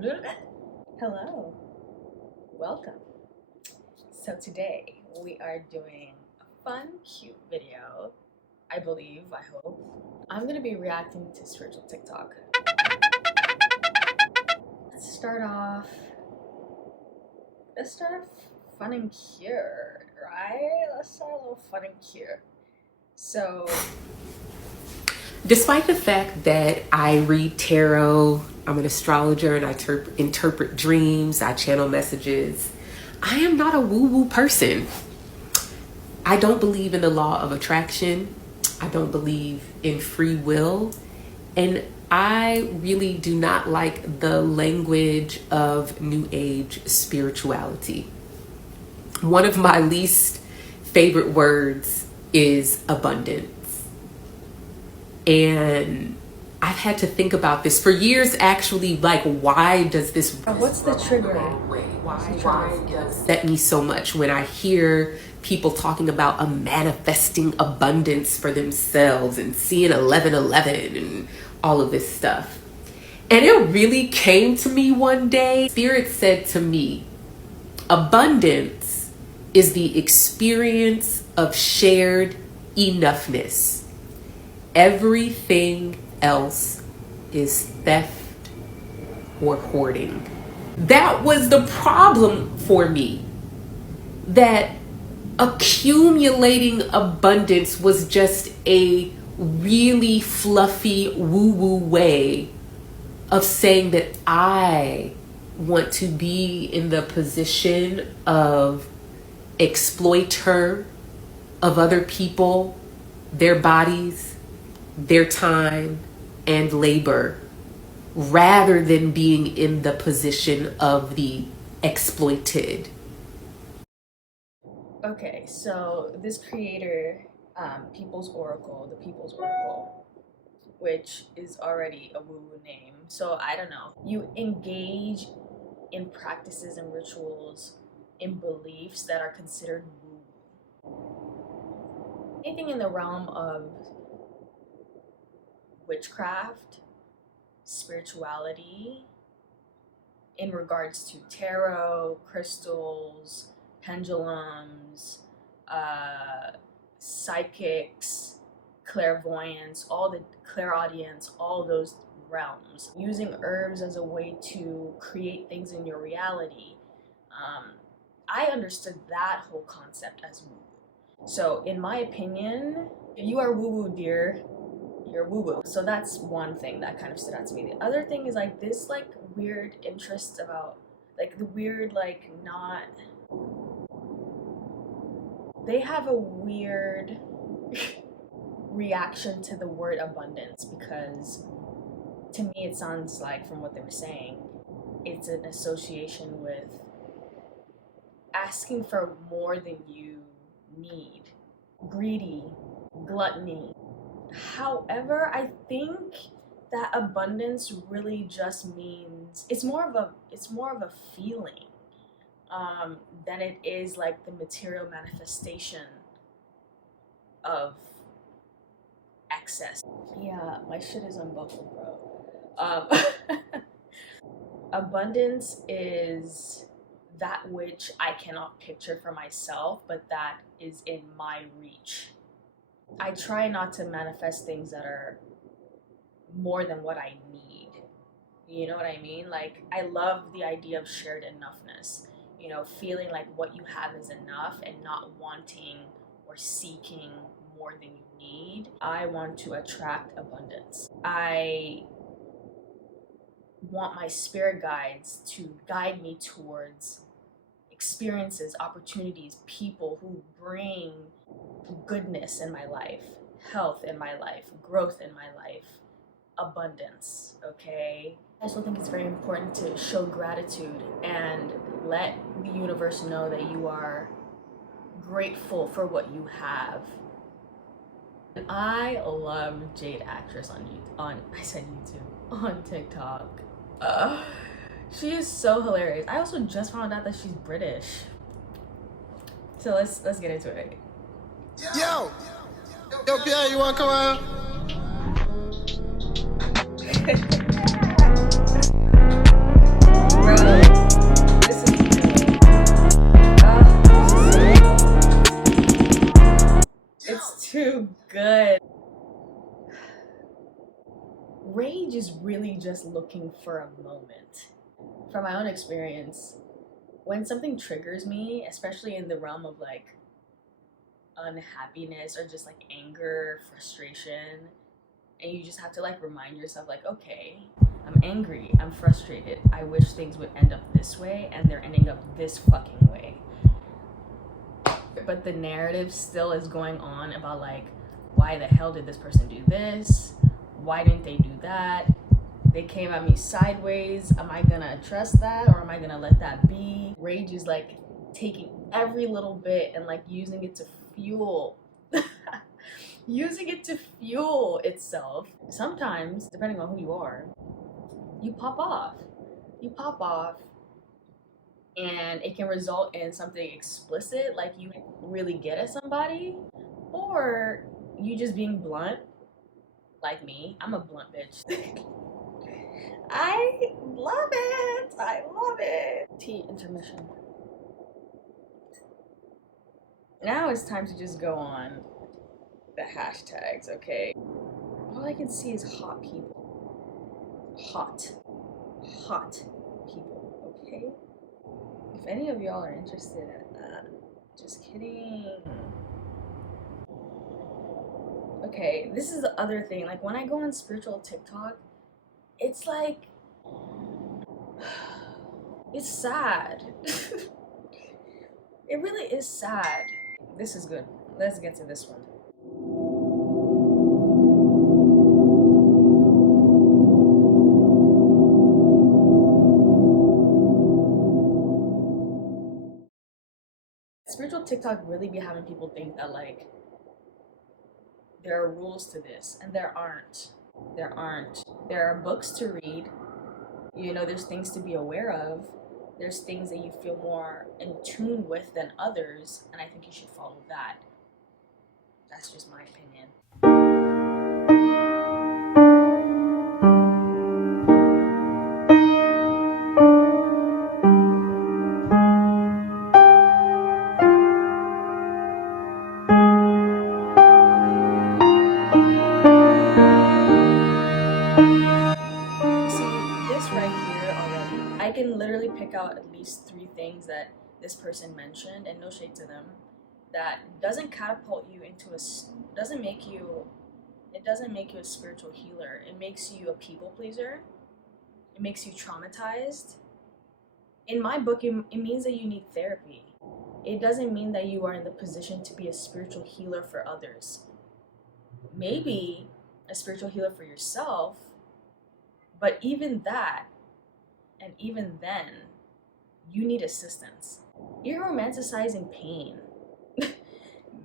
Hello, welcome. So today we are doing a fun, cute video. I believe, I hope. I'm gonna be reacting to spiritual TikTok. Let's start off fun and cute, right? Let's start a little fun and cute. So, despite the fact that I read tarot, I'm an astrologer, and I interpret dreams, I channel messages, I am not a woo-woo person. I don't believe in the law of attraction. I don't believe in free will. And I really do not like the language of New Age spirituality. One of my least favorite words is abundance. And I've had to think about this for years, actually, like, why does this... what's the trigger? Why does it set me so much when I hear people talking about a manifesting abundance for themselves and seeing 1111 and all of this stuff? And it really came to me one day. Spirit said to me, abundance is the experience of shared enoughness. Everything else is theft or hoarding. That was the problem for me. That accumulating abundance was just a really fluffy woo-woo way of saying that I want to be in the position of exploiter of other people, their bodies, their time and labor, rather than being in the position of the exploited. Okay, so this creator, People's Oracle, the People's Oracle, which is already a woo-woo name. So I don't know. You engage in practices and rituals, in beliefs that are considered woo-woo. Anything in the realm of witchcraft, spirituality, in regards to tarot, crystals, pendulums, psychics, clairvoyance, all the clairaudience, all those realms. Using herbs as a way to create things in your reality. I understood that whole concept as woo-woo. So in my opinion, if you are woo-woo, dear, you're woo-woo. So that's one thing that kind of stood out to me. The other thing is like this like weird interest about like the weird like not... They have a weird reaction to the word abundance because to me it sounds like, from what they were saying, it's an association with asking for more than you need, greedy, gluttony. However, I think that abundance really just means it's more of a feeling than it is like the material manifestation of excess. Yeah, my shit is unbuckled, bro. Abundance is that which I cannot picture for myself, but that is in my reach. I try not to manifest things that are more than what I need. You know what I mean? Like, I love the idea of shared enoughness. You know, feeling like what you have is enough and not wanting or seeking more than you need. I want to attract abundance. I want my spirit guides to guide me towards experiences, opportunities, people who bring goodness in my life, health in my life, growth in my life, abundance, okay? I also think it's very important to show gratitude and let the universe know that you are grateful for what you have. I love Jade Actress on TikTok. She is so hilarious. I also just found out that she's British. So let's get into it. Yo, Pierre, you wanna come out? rage is really just looking for a moment. From my own experience, when something triggers me, especially in the realm of like unhappiness or just like anger, frustration, and you just have to like remind yourself like, okay, I'm angry, I'm frustrated, I wish things would end up this way, and they're ending up this fucking way. But the narrative still is going on about like, why the hell did this person do this? Why didn't they do that? They came at me sideways. Am I gonna trust that, or am I gonna let that be? Rage is like taking every little bit and like using it to fuel using it to fuel itself. Sometimes, depending on who you are, you pop off. You pop off and it can result in something explicit, like you really get at somebody, or you just being blunt, like me. I'm a blunt bitch. I love it. I love it. Tea intermission. Now it's time to just go on the hashtags, okay? All I can see is hot people. Hot people, okay? If any of y'all are interested in that, just kidding. Okay, this is the other thing. Like when I go on spiritual TikTok, it's like, it's sad. It really is sad. This is good. Let's get to this one. Spiritual TikTok really be having people think that like there are rules to this, and there aren't. There aren't. There are books to read. You know, there's things to be aware of. There's things that you feel more in tune with than others, and I think you should follow that. That's just my opinion. I can literally pick out at least 3 things that this person mentioned, and no shade to them, that doesn't catapult you into doesn't make you a spiritual healer. It makes you a people pleaser. It makes you traumatized. In my book, it means that you need therapy. It doesn't mean that you are in the position to be a spiritual healer for others. Maybe a spiritual healer for yourself, but even that, and even then, you need assistance. You're romanticizing pain.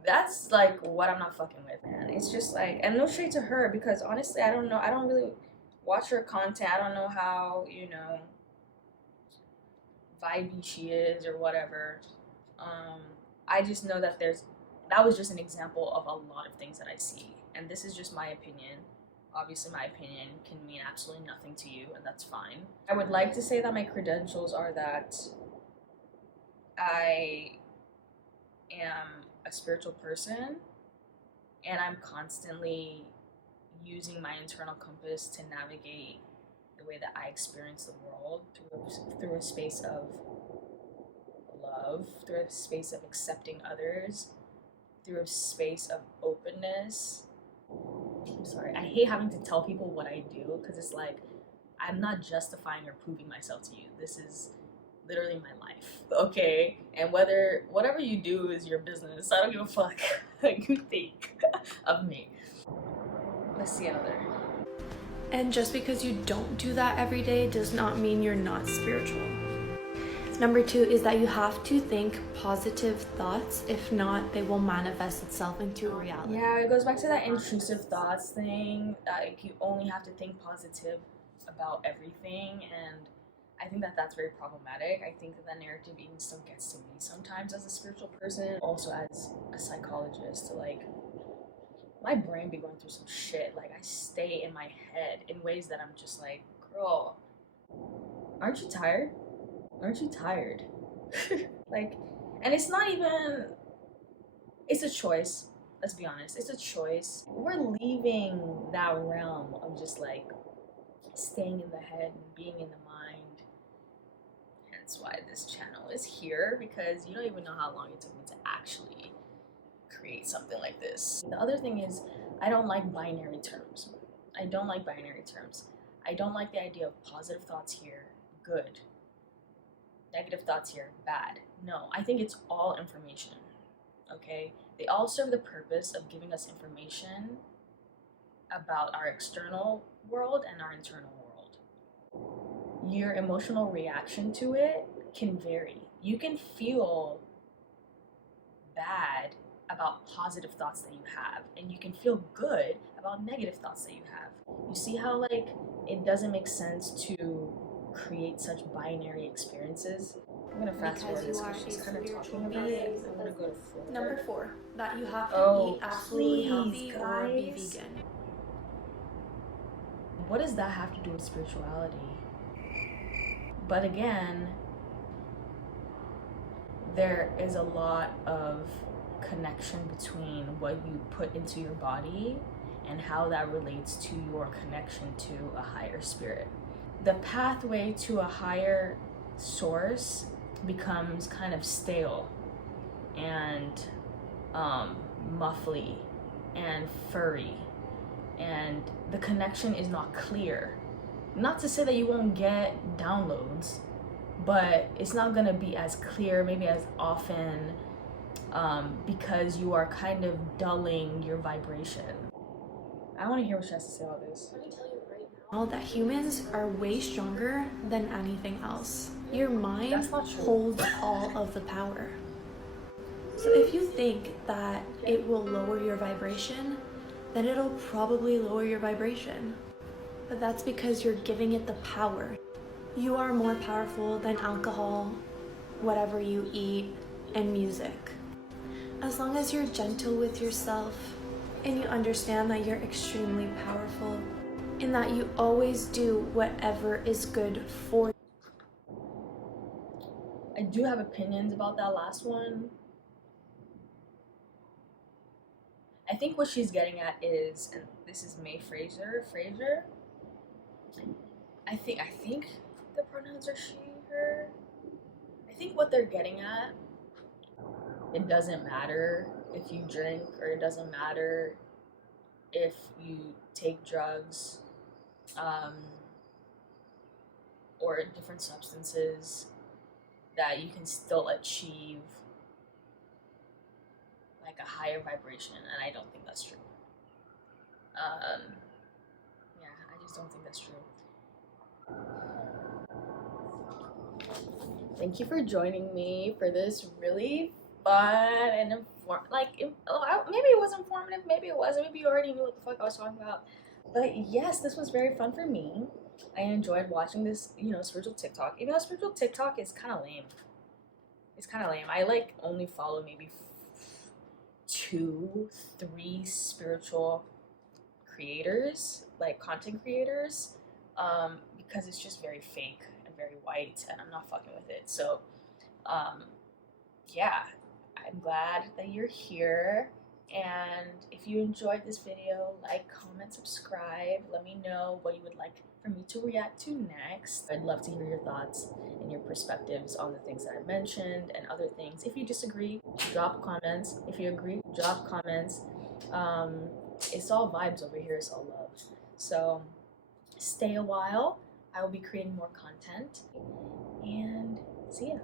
That's like what I'm not fucking with, man. It's just like, and no shade to her, because honestly, I don't know. I don't really watch her content. I don't know how, you know, vibey she is or whatever. I just know that that was just an example of a lot of things that I see. And this is just my opinion. Obviously, my opinion can mean absolutely nothing to you, and that's fine. I would like to say that my credentials are that I am a spiritual person, and I'm constantly using my internal compass to navigate the way that I experience the world through a space of love, through a space of accepting others, through a space of openness. I'm sorry, I hate having to tell people what I do, because it's like, I'm not justifying or proving myself to you. This is literally my life, okay? And whatever you do is your business. I don't give a fuck what you think of me. Let's see another. And just because you don't do that every day does not mean you're not spiritual. Number 2 is that you have to think positive thoughts. If not, they will manifest itself into reality. Yeah, it goes back to that intrusive thoughts thing. Like, you only have to think positive about everything, and I think that that's very problematic. I think that narrative even still gets to me sometimes as a spiritual person, also as a psychologist. Like, my brain be going through some shit. Like, I stay in my head in ways that I'm just like, girl, aren't you tired? Aren't you tired? Like, and it's not even, it's a choice. Let's be honest. It's a choice. We're leaving that realm of just like staying in the head and being in the mind. Hence why this channel is here, because you don't even know how long it took me to actually create something like this. The other thing is, I don't like binary terms. I don't like binary terms. I don't like the idea of positive thoughts here, good. Negative thoughts here, bad. No, I think it's all information, okay? They all serve the purpose of giving us information about our external world and our internal world. Your emotional reaction to it can vary. You can feel bad about positive thoughts that you have, and you can feel good about negative thoughts that you have. You see how like it doesn't make sense to create such binary experiences? I'm gonna fast forward this because she's kind of talking about it. I'm gonna go to 4. Number 4, that you have to Oh, eat absolutely please, healthy or be guys. vegan. What does that have to do with spirituality? But again, there is a lot of connection between what you put into your body and how that relates to your connection to a higher spirit. The pathway to a higher source becomes kind of stale and muffly and furry, and the connection is not clear. Not to say that you won't get downloads, but it's not gonna be as clear, maybe as often, because you are kind of dulling your vibration. I want to hear what she has to say about this. Let me tell you right now That humans are way stronger than anything else. Your mind That's not true. holds all of the power. So if you think that it will lower your vibration, then it'll probably lower your vibration. But that's because you're giving it the power. You are more powerful than alcohol, whatever you eat, and music. As long as you're gentle with yourself and you understand that you're extremely powerful and that you always do whatever is good for you. I do have opinions about that last one. I think what she's getting at is, and this is May Fraser. I think the pronouns are she, her. I think what they're getting at, it doesn't matter if you drink, or it doesn't matter if you take drugs, or different substances, that you can still achieve like a higher vibration, and I don't think that's true. Yeah, I just don't think that's true. Thank you for joining me for this really fun and maybe it was informative, maybe it wasn't, maybe you already knew what the fuck I was talking about. But yes, this was very fun for me. I enjoyed watching this, spiritual TikTok. Even though spiritual TikTok is kind of lame. It's kind of lame. I like only follow maybe 2-3 spiritual creators, like content creators, because it's just very fake and very white, and I'm not fucking with it. So yeah, I'm glad that you're here, and if you enjoyed this video, like, comment, subscribe. Let me know what you would like for me to react to next. I'd love to hear your thoughts and your perspectives on the things that I mentioned and other things. If you disagree, drop comments. If you agree, drop comments. It's all vibes over here, it's all love. So stay a while. I will be creating more content, and see ya.